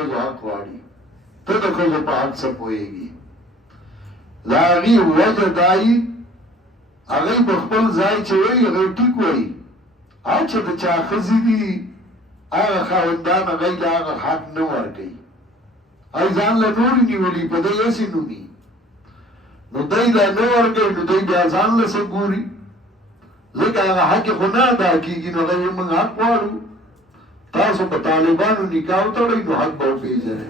ښځو حق غواړي، ته د ښځو په حق څه پوهېږي. د هغې وجه دا وي هغوی په خپل ځای چې وایي هغوی ټیک وایي، او چې د چا ښځې دي هغه خاوندان هغوی له هغه حق نه ورکوي، هغوی ځان له نورې نیولي په دی هسې نومي، نو دی له نه ورکوي، نو دی بیا ځان له څه ګوري، ځکه هغه حق خو نه ادا کېږي، نو هغوی موږ حق غواړو. تاسو په طالبانو نکاح وتړئ نو حق به وپېژنئ.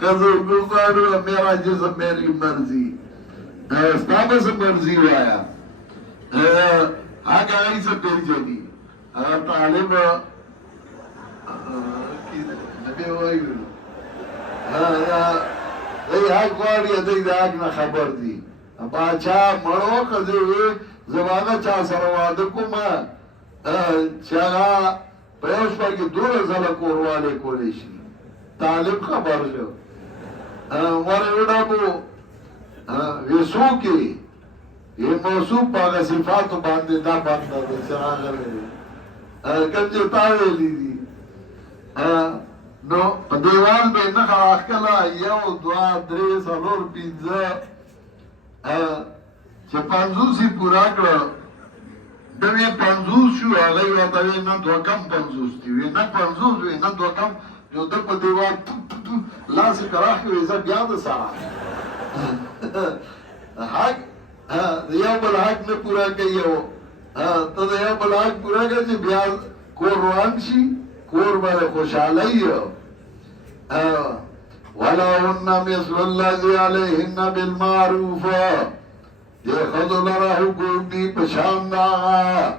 ښځو وګوغواړو میرا جسم میری مرضي، ستا به څه مرضي وایه، حق هغوی څه پېژني. هغه طالب نبی وایو دی حق غواړي، دی د حق نه خبر دي. باچا مړو ښځې وې زه به هغه چا سره واده کومه چې هغه په یو شپه کې 12 ځله کوروالی کولی شي. طالب خبر شو، ورې وډبو وی څوکې وی موصوف په هغه صفاتو باندې دا بنده دی چې راغلی دی کوم چې تا ویلي دي. نو په دیوال به یې نښه راښکله 1 2 3 4 5 چې 50 یې پوره کړه، ده وی 50 شو، هغوی ورته وی نه 2 کم 50 دي، وی نه 50 وی نه 2 کم، نو ده په دیوال لاس یې کراښ کړ، وی زه بیا د سره حق د یو بل حق نه پوره کوي، ته د یو بل حق پوره کړه چې بیا کور روان شي، کور به خوشحالۍ. ولهن مثل الذي عليهن بالمعروف، دې ښځو لره حقوق دي په شان د هغه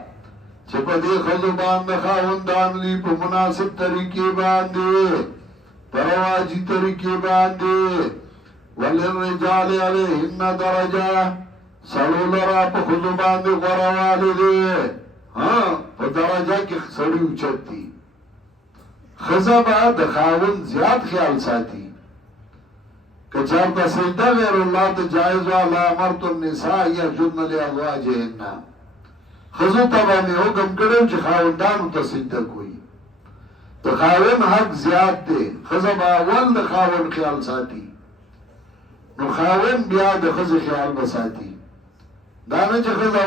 چې په دې ښځو باندې خاوندان دي په مناسب طریقې باندې، په رواجي طریقې باندې. وللرجال عليهن درجه، سړو لره په ښځو باندې غوره دی، په درجه کې سړي اوچت دي. ښځه به د خاوند زیات خیال ساتي، که چېرته سجده غیر الله ته جایز وه لامرت النساء یسجدن لازواجهن، ښځو ته به مې حکم کړی چې خاوندانو ته سجده کوي. د خاوند حق زیات دی، ښځه به اول د خاوند خیال ساتي، نو خاوند بیا د ښځې خیال به ساتي. دا نه چې ښځه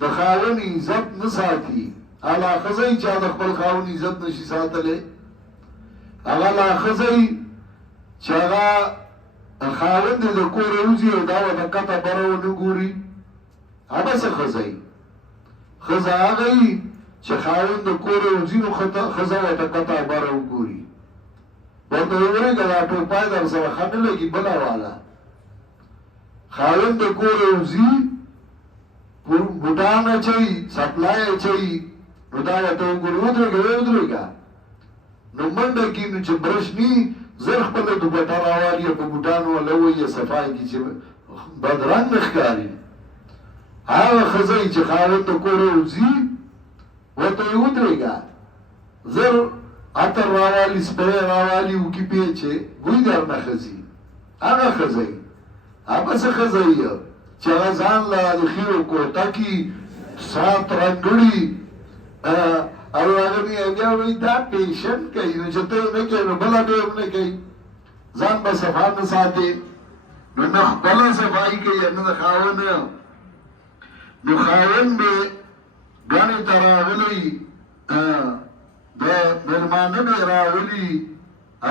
د خاوند عزت نه ساتي، هغه ښځه چې د خپل خاوند عزت نشي ساتلی، هغه لا ښځه چې هغه خاوند د کوره وځي او دا ورته کته بره ونه ګوري، هغه څه ښځه وي؟ ښځه هغه وي چې خاوند د کوره وځي نو ښځه ورته کته بره وګوري، ورته وورېږه دا ټوپای در سره ښه نه لګي بله واله. خاوند د کوره وځي بوټان اچوي، سپلای اچوي، نو دا ورته وګوري ودرېږه ودرېږه، نو منډه کي نو چې برش ني زر خپله دوپټه راوالي په بوټانو والا ووایي صفای کي چې بدرنګ نه ښکاري. هغه ښځه چې خاوند د کوره وځي ورته یې ودرېږه، زر عطر راوالي، سپری راوالي، وکي پیچې بوی در نه ښځي، هغه ښځه یي. هغه څه ښځه یي چې هغه ځان له د خیرو کوټه کي سات رنګړي، او هغه بیا وایي دا پیشن کوي، نو چې ته یې نه کوې نو بله به یې نه کوي، ځان به صفا نه ساتې، نو نه خپله صفایي کوي نه د خاوند. نو خاوند به ګڼې ته راغلی، د مېلمانه به یې راولي،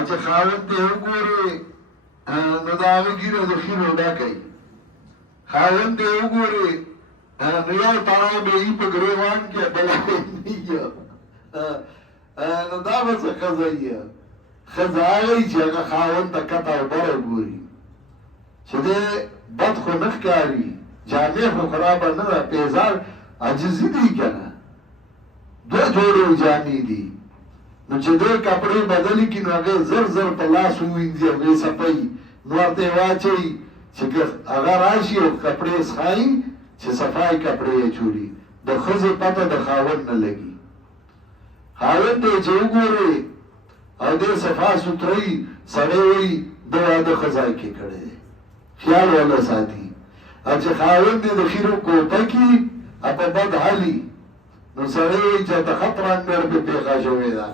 چې خاوند ته یې وګورې نو د هغه ږیره د خیرو ډکوي، خاوند ته یې وګورې نو یو تړاو به یې په ګریوان کې بله به یې نه یي، نو دا به څه ښځه یي؟ ښځه هغه یي چې هغه خاوند ته کته او بره ګوري، چې دی بد خو نه ښکاري، جامې خو خرابه نه ده، پیزار عجزي دی که نه، 2 جوړې جامې دي، نو چې دی کپړې بدلې کړي نو هغې زر زر په لاس ووینځي، هغې صفوي، نو ورته یې واچوي چې هغه راشي او کپړې یې څښایي چې صفای کپړې یې چولي، د ښځې پته د خاوند نه لګي. خاوند ته چې وګورې او دې صفا سوترهی سړی وایي د واده ښه ځای کې کړی دی، خیال والا ساتي. او چې خاوند دې د خیرو کوټه کې په بد حالي نو سړی وایي چې ته خط رنګ پې پېښه شوې ده.